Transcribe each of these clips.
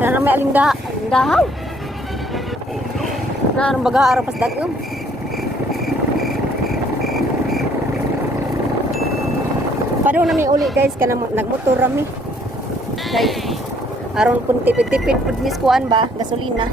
Naran may alindahaw. Naran baga pas dagom. Padung nami uli guys kana nagmotor rami. Guys, aron pun tipid-tipid pud miskuan ba gasolina.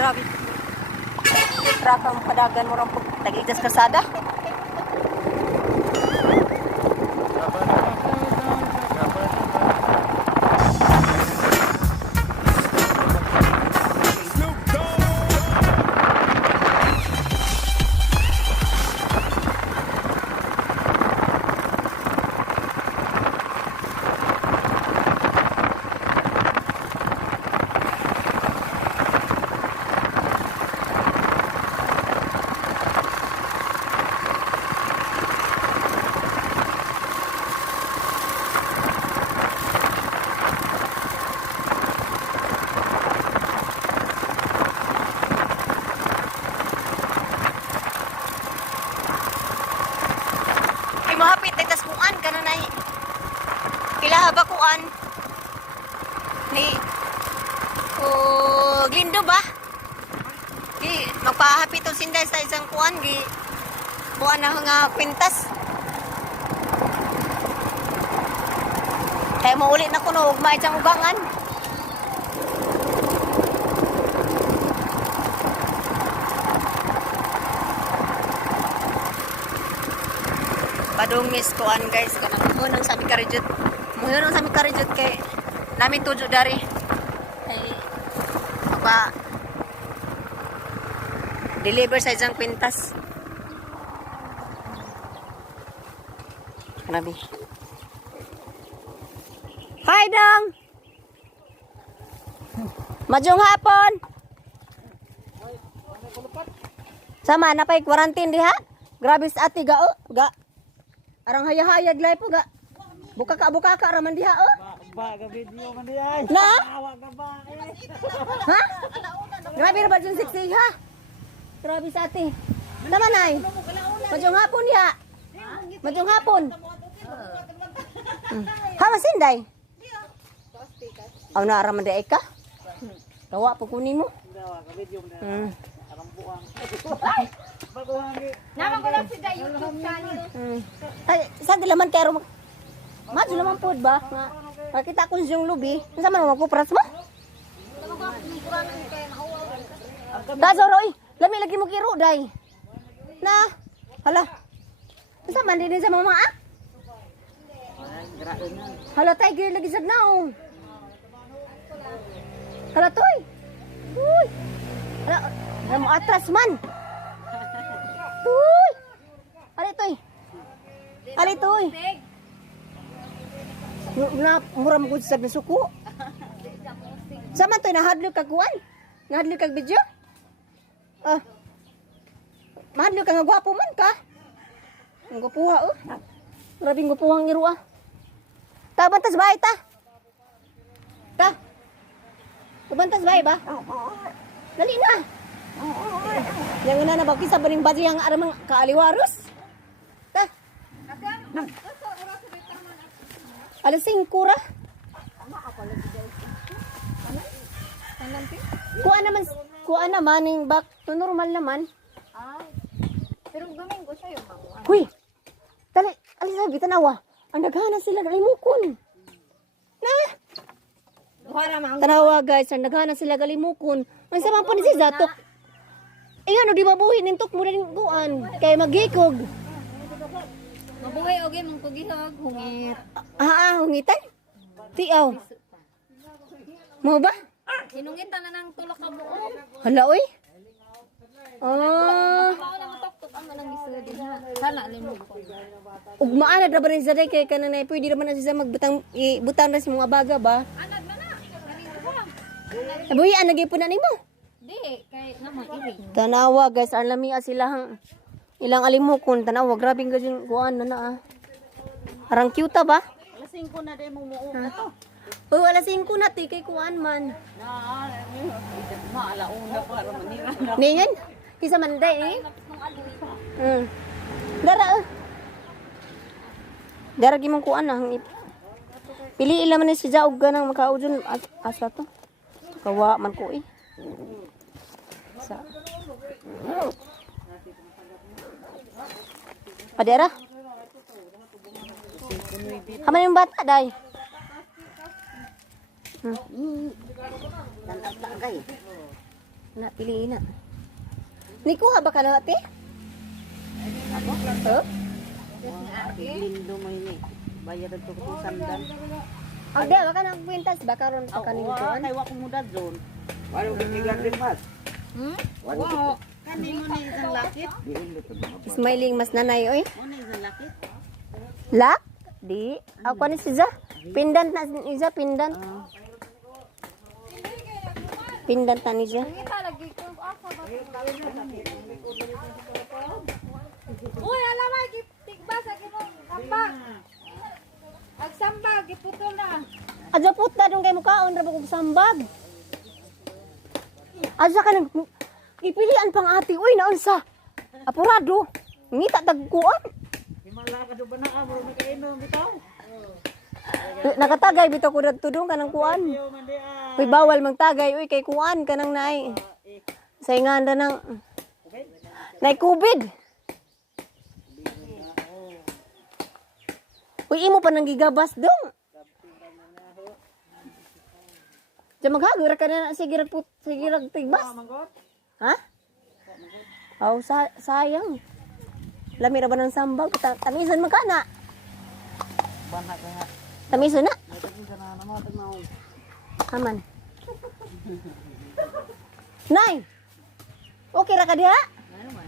Grabe. Trakang padagan mo rin po. Tagigas kasada. Mahapit ay tas kuan kana nay ilaha ba kuan ni Glindo ba di magpahapit to sinday sa isang kuan gi kuan na nga kwintas kay mo ulit na kuno ug may isang ugangan. Padung miss kuan guys kana munong sa Mikarejut. Munong sa Mikarejut kay namin tujo dari. Kay pa deliver sa isang kwintas. Grabe. Hi dong. Majong hapon. Sama na pay quarantine diha. Grabe sa ati ga ga. Arang hayahayag lay po ga. Buka ka raman diha oh. Ba ga video man diha. Na? Awak ka ba? Ha? Grabe ra ba jud siksi ha? Grabe sa ati. Tama nay. Majong hapon diha. Majong hapon. Ha masinday. Aw na raman diha ka? Kawa po kunin mo. Dawa ga video man. Arang buang. Naman ko lang sa YouTube channel. Ay, saan dilaman kero mag... Madyo naman po ba? Makita ko yung lubi. Saan man magpupras mo? Dazo, Roy. Lami lagi mo kiro, day. Na. Hala. Saan man din sa mga ah? Hala, tay, kaya lagi sa naong. Hala, toy. Uy. Hala, mo atras man. Uy! Ali toy. Ali toy. Muram ko sa suko. Sama toy nahadlok kag kuan. Nahadlok kag video. Mahadlok ka nga gwapo man ka. Ang gwapuha oh. Grabe ng gwapuhang iro ah. Ta bantas bahay ta. Ta. Bantas bahay ba? Dali na. Yang una na bagkisa ba ning baji yang aramang kaaliwaros? Ta. Alas 5 ra. Kuan naman ning bak to normal naman. Ay. Pero Domingo sa'yo, mama. Huy. Dali, alisa bitanawa. Ang daghana sila galimukon. Na. Tanawa guys, ang daghana sila galimukon. Ang sama pa ni si Zatok. Ingan, di mabuhin nintok mo rin kuan. Kaya maghikog. Mabuhay oge mong kugihog, hungit. Hungitan? Tiaw. Mo ba? Hinungit na ng tulak ka buo. Hala, oy. Mao na matok-tok ang manang isudi ha. Sana limog ko. Ug maanad ra ba rin sa day kay kananay pwede ra man na siya magbutang ibutang na si mga baga ba? Anad na na. Karito ba? Abuyan nagipon na nimo. Di, kay naman iring. Tanawa guys, ang lamia sila hang Ilang alimukon tanaw, wag grabe gajing kuan na ah. Arang cute ba? Alas 5 na din mo muog na to. Oh, alas 5 na ti kay kuan man. Maalauna para manira na. Ningen, kisa man day eh. Dara. Dara gimong kuan na hangip. Pili ila man ni si Jaog ganang makaudyon asa to. Kawa man ko eh. Sa. Padera. Haman yung bata day. Tagay. Na piliin na. Ni kuha ba ka na ate? Ako? Oh? Lindo mo yun eh. Bayad ito ko sandan. Ang di, baka nang kwintas, baka ron pa kanino kuhan. Kaya wako mo da doon. Wala ko tigar din mas. Wow. Kani mo na isang lakit? Smiling mas nanay, oy. Mo na isang lakit? Lak? Di. Ako ni si Za. Pendant na ni Za, pendant. Pendant na ni Za. Kita lagi ko asa ba? Uy, alamay tigba sa kinong sambag. Ag sambag giputol na. Adya put na dong kay mukhaon ra kog sambag. Adya ka nang ipilian pang ati, uy naunsa. Apurado. Ngita tagkuan. Himala ka do ba na amo na kainom bitaw? Nakatagay bitaw ko tudong kanang kuan. Yo man di ah. Uy bawal magtagay, uy kay kuan kanang naay. Saingan ra nang nay COVID. Uy, imo pa nang gigabas dong. Diyan maghagura ka na sige rag tigbas. Ha? Aw, sayang. Lami ra ba ng sambag? Tamisan man ka na. Bana ka nga. Tamisan na. Ito ka na naman tagnaw. Aman. Nay! Okay ra ka diha? Ano man?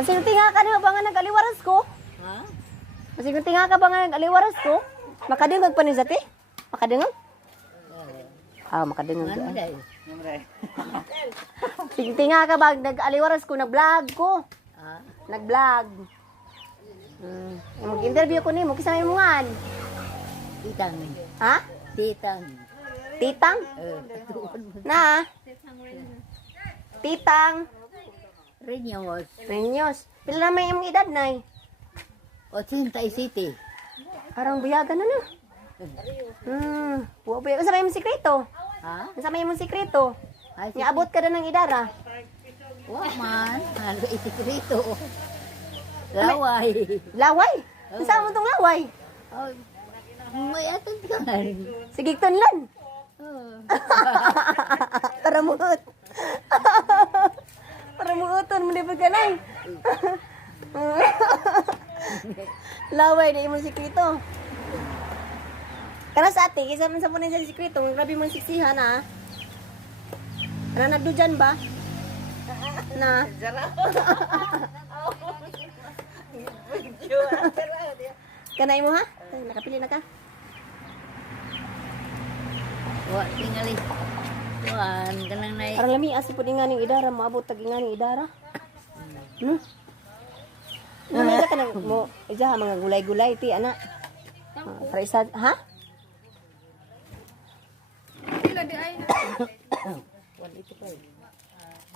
Kasi yung tinga ka diha ba nga nag-aliwaras ko? Ha? Kasi kung tinga ka ba nga nag-aliwaras ko? Makadungag pa ni Zati? Makadungag? Ah, makadungag. Namre. Sige, tinga ka ba nag-aliwaras ko? Nag-vlog ko. Nag-vlog. Mag-interview ko ni mo. Kisama yung mungan. Titang. Ha? Titang. Titang? Na? Titang? Renyos. Renyos. Pila na may imong edad, Nay? 87. Parang buyagan na na. Buya. Unsa may imong sikreto? Ha? Unsa may imong sikreto? Ay, Niabot ka na ng idara. wa man. Ano isikreto? Laway. Laway? Unsa mo tong laway? Oh, may atod ka man. Sige, tunlan. Para muot. Para muuton mo di ka Nay. Laway na imong sikreto. Kana sa ate, kisa man sa punin sa sikreto, grabe mong siksihan ha. Ano nagdujan ba? Na. Kanay mo ha? Nakapili na ka? Wa tingali. Kuan kanang nay. Parang lami asi pud nga ning idara, maabot tag nga ning idara. May ka nang mo, isa mga gulay-gulay ti ana. Para isa, ha? Sila di ay na.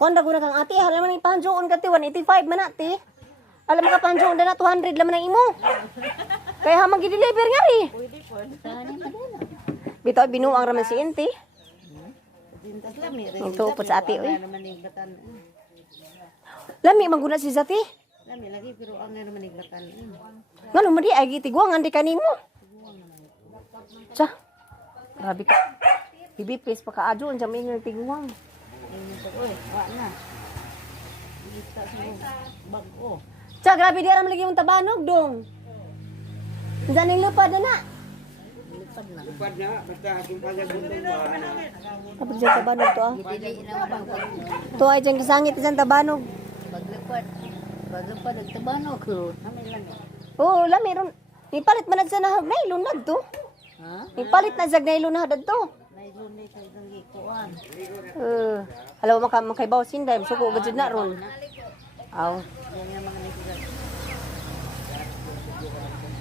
Kon ra guna kang ate, hala man ipanjoon ka ti 185 man ati. Alam mo ka panjoon na 200 laman ang imo. Kaya ha magi-deliver nga ri. Saan pa din? Bitaw binuang ra man si ente. Dintas lami. Ito po sa ate oy. Naman ning batan. Lami maguna si Zati. Lami lagi pero ang naman ning batan. Ngano man di ay gitigwang andi kanimo. Sa. Grabe ka. Bibi please pa kaadyo unsa may nga tigwang. Oy, wa na. Kita sa bag-o. Sa grabe di aram lagi yung tabanog dong. Zaning lupad na. Lipad na. Kapag dyan tabanog to ah. Dili na wala ko. To ay dyan kisangit dyan tabanog. Paglipad. Paglipad ang tabano ko. Amin lang. Oo, lami ron. Ipalit man na sa nailon na to. Ha? Ipalit na sa nailon na to. Nailon ni sa isang gikuan. Alam mo makaibaw sinday. Suko gajud na ron. Aw.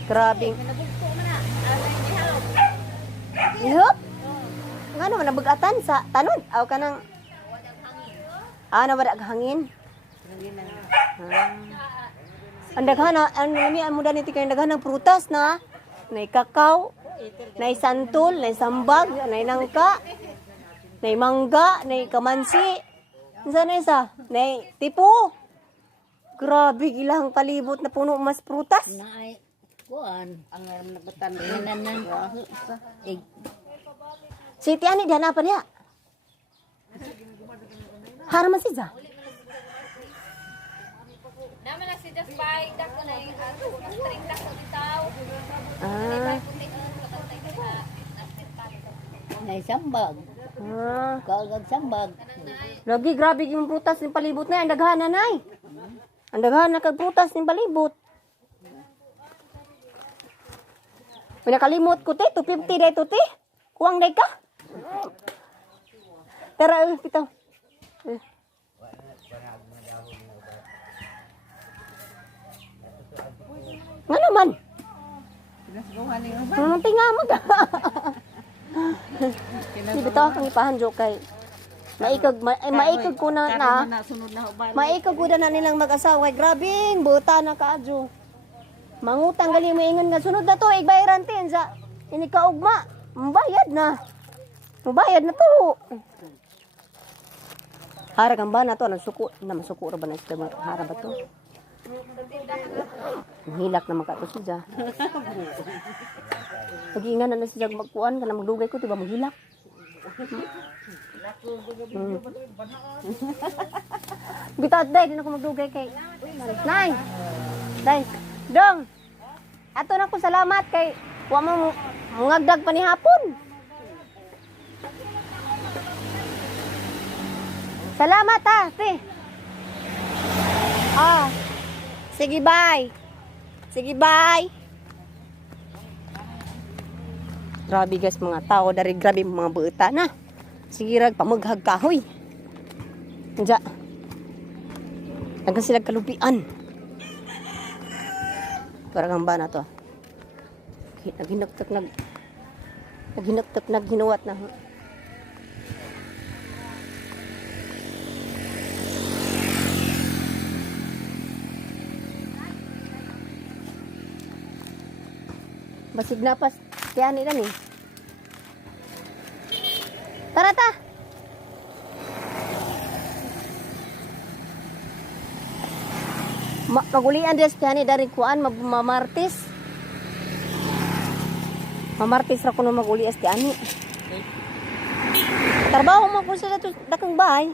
Grabe. Ihop? Nga naman nabugatan sa tanon. Aw ka nang... na wala hangin. Ang daghan na, ang nami mo dani ti kay daghan ng prutas na. Nay kakao, nay santol, nay sambag, nay nangka, nay mangga, nay kamansi. Unsa na isa? Nay tipo. Grabe gilang palibot na puno mas prutas. Naay kuan. Ang nabatan. Nanan. Si Tiani di hanapan niya. Haraman si Za. Naman na si Just Bike dako na yung ato. String dako bitaw. Nay sambag. Kaagag sambag. Lagi grabe yung prutas ng palibot na. Ang daghan na nay. Ang daghan na kag prutas ng palibot. Pinakalimot ko te. 250 day to te. Kuwang day ka. Tara pitaw. Nga naman. Tinga mo ka. Di bitaw kang ipahanjo kay maikag ko na maikag ko na nilang mag-asawa. Grabing buta na kaadyo. Mangutang gali mo ingon nga sunod na to igbayaran tin sa ini kaugma. Mbayad na. Mbayad na to. Hara kang ba na to nasuko na masuko ra ba na sa hara ba to? Hilak naman ka to siya. Pag-ingan na siya magkuan kana magdugay ko diba maghilak. Bitat day din ako magdugay kay. Nay. Day. Dong. Ato na ko salamat kay wa mo ngagdag pa ni hapon. Salamat ha, te. Sige bye. Sige bye. Grabe guys mga tao dari grabe mga buta na. Sige rag pamughag kahoy. Anja. Dagan sila kalupian. Parang ba na to. Naghinuktok naghinuwat na. Basig na pas kaya nila ni. Tara ta. Magulian dia kaya ni dari kuan mamartis. Mamartis ra kuno maguli as ti ani. Trabaho mo po sila dakang bahay.